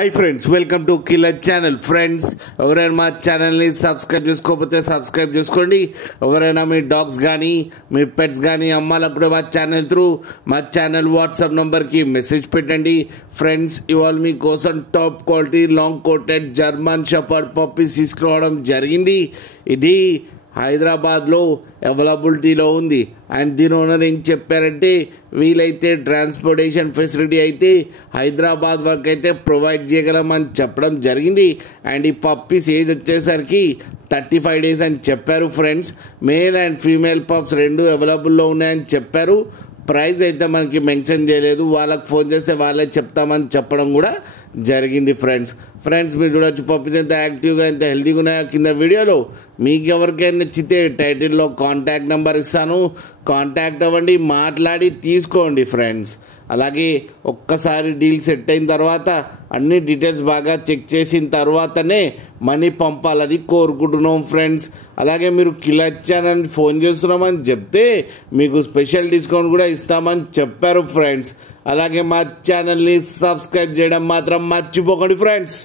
Hi friends, welcome to killer channel. Friends, ఎవరైనా మా ఛానల్ని సబ్స్క్రైబ్ చేసుకోకపోతే సబ్స్క్రైబ్ చేసుకోండి. ఎవరైనా మీ డాగ్స్ కానీ మీ పెట్స్ కానీ అమ్మాలకు కూడా మా ఛానల్ వాట్సాప్ నెంబర్కి మెసేజ్ పెట్టండి. ఫ్రెండ్స్, ఇవాళ మీకోసం top quality long coated German shepherd puppies తీసుకురావడం జరిగింది. ఇది హైదరాబాద్లో అవైలబిలిటీలో ఉంది. అండ్ దీని ఓనర్ ఏం చెప్పారంటే, వీలైతే ట్రాన్స్పోర్టేషన్ ఫెసిలిటీ అయితే హైదరాబాద్ వరకు అయితే ప్రొవైడ్ చేయగలమని చెప్పడం జరిగింది. అండ్ ఈ పప్పీస్ ఏజ్ వచ్చేసరికి 35 days అని చెప్పారు. Friends, male and female pups రెండు అవైలబుల్లో ఉన్నాయని చెప్పారు. ప్రైస్ అయితే మనకి మెన్షన్ చేయలేదు. వాళ్ళకి ఫోన్ చేస్తే వాళ్ళే చెప్తామని చెప్పడం కూడా జరిగింది. ఫ్రెండ్స్ మీరు చూడొచ్చు పప్పీస్ ఎంత యాక్టివ్గా ఎంత హెల్తీగా ఉన్నాయో. కింద వీడియోలో మీకు ఎవరికైనా నచ్చితే టైటిల్లో కాంటాక్ట్ నెంబర్ ఇస్తాను, కాంటాక్ట్ అవ్వండి, మాట్లాడి తీసుకోండి. ఫ్రెండ్స్, అలాగే ఒక్కసారి డీల్ సెట్ అయిన తర్వాత అన్ని డీటెయిల్స్ బాగా చెక్ చేసిన తర్వాతనే మనీ పంపాలని కోరుకుంటున్నాం. ఫ్రెండ్స్, అలాగే మీరు కిల్లర్ ఛానల్ ఫోన్ చేస్తున్నామని చెప్తే మీకు స్పెషల్ డిస్కౌంట్ కూడా ఇస్తామని చెప్పారు. ఫ్రెండ్స్, అలాగే మా ఛానల్ని సబ్స్క్రైబ్ చేయడం మాత్రం మర్చిపోకండి. ఫ్రెండ్స్.